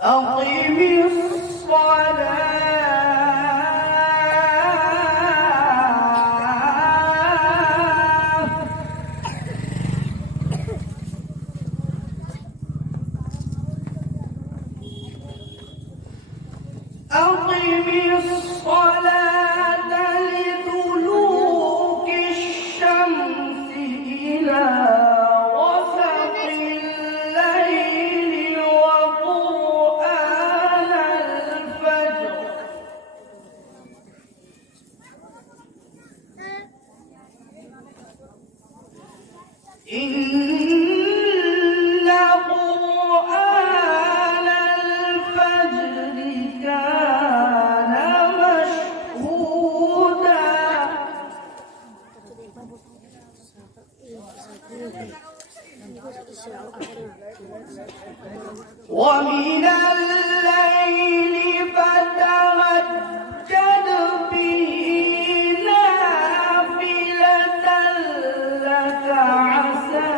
أقم الصلاة أقم الصلاة لدلوك الشمس إلى غسق الليل وقرآن الفجر إن قرآن الفجر كان مشهودا ومن الليل فتهجد به نافلة لك عسى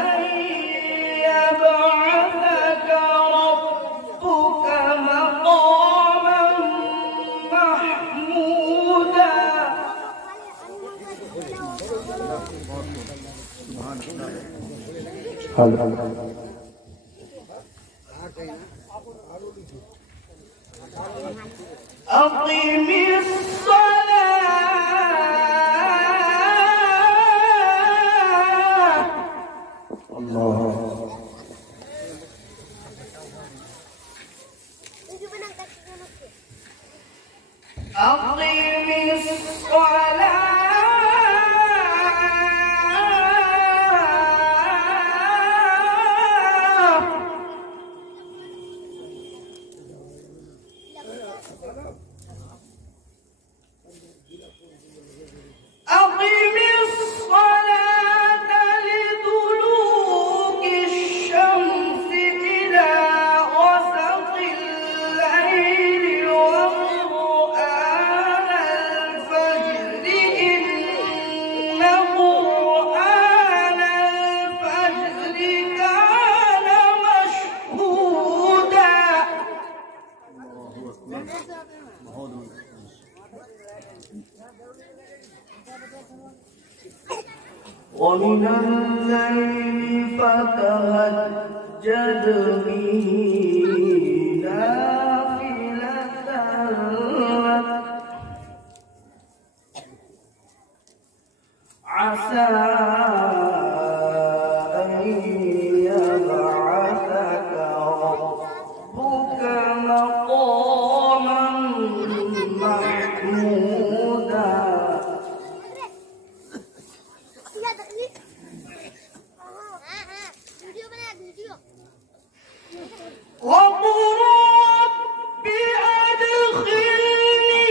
أن يبعثك ربك مقاما محمودا أقم الصلاة الله أقم الصلاة أقم الصلاة لدلوك الشمس إلى غسق الليل وقرآن الفجر إن قرآن الفجر كان مشهودا ومن الليل فتهجد به نافلة لك عسى أن يبعثك ربك مقاما محمودا وقل رب أدخلني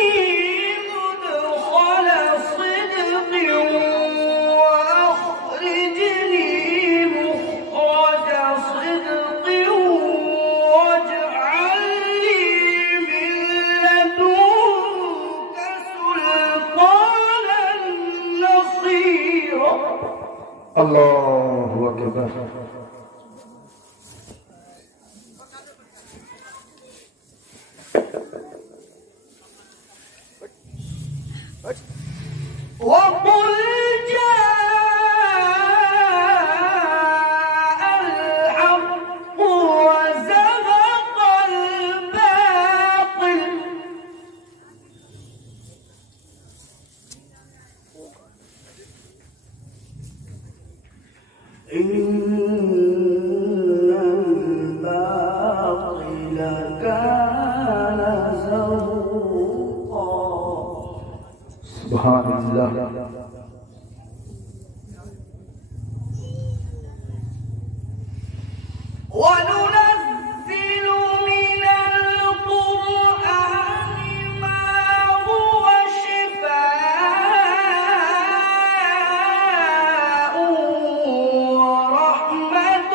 مدخل صدق وأخرجني مخرج صدق واجعل لي من لدنك سلطانا نصيرا. الله أكبر. وقل جاء الحق وزهق الباطل إن الباطل كان زهوقا. سبحان الله. وننزل من القرآن ما هو شفاء ورحمة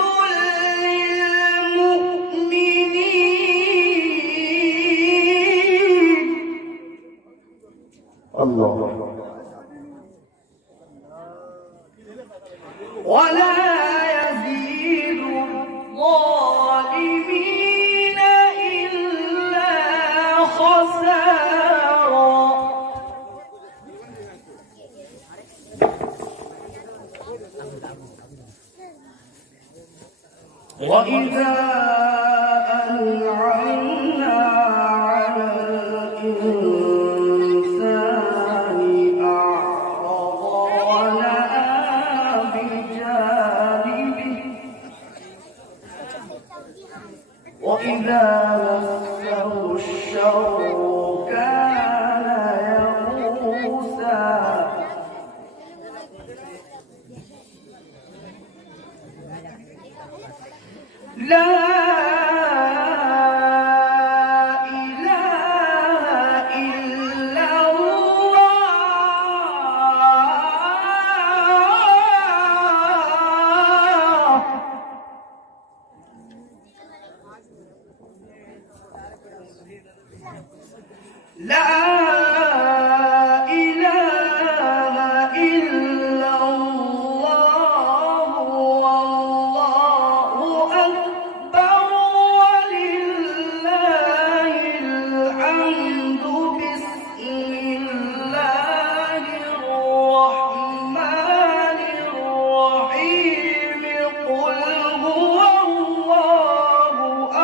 للمؤمنين. الله. ولا يزيد الظالمين إلا خسارا. وإذا أنعمنا على الإنسان أعرض ونأى بجانبه وإذا مسه الشر كان يئوسا. لا إله إلا الله. لا إله إلا الله والله أكبر ولله الحمد. بسم الله الرحمن الرحيم. قل هو الله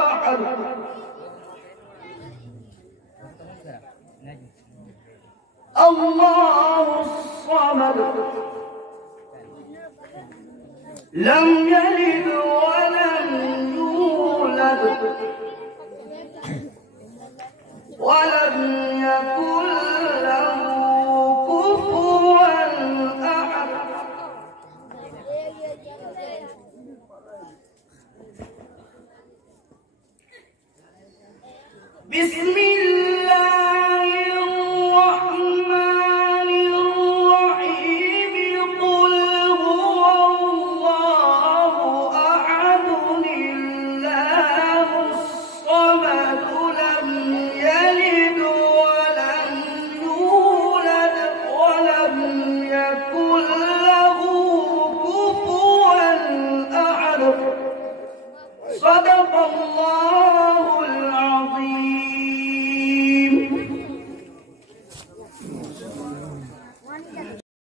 أحد الله الصمد لم يلد ولم يولد ولم يكن له كفوا أحد. بسم الله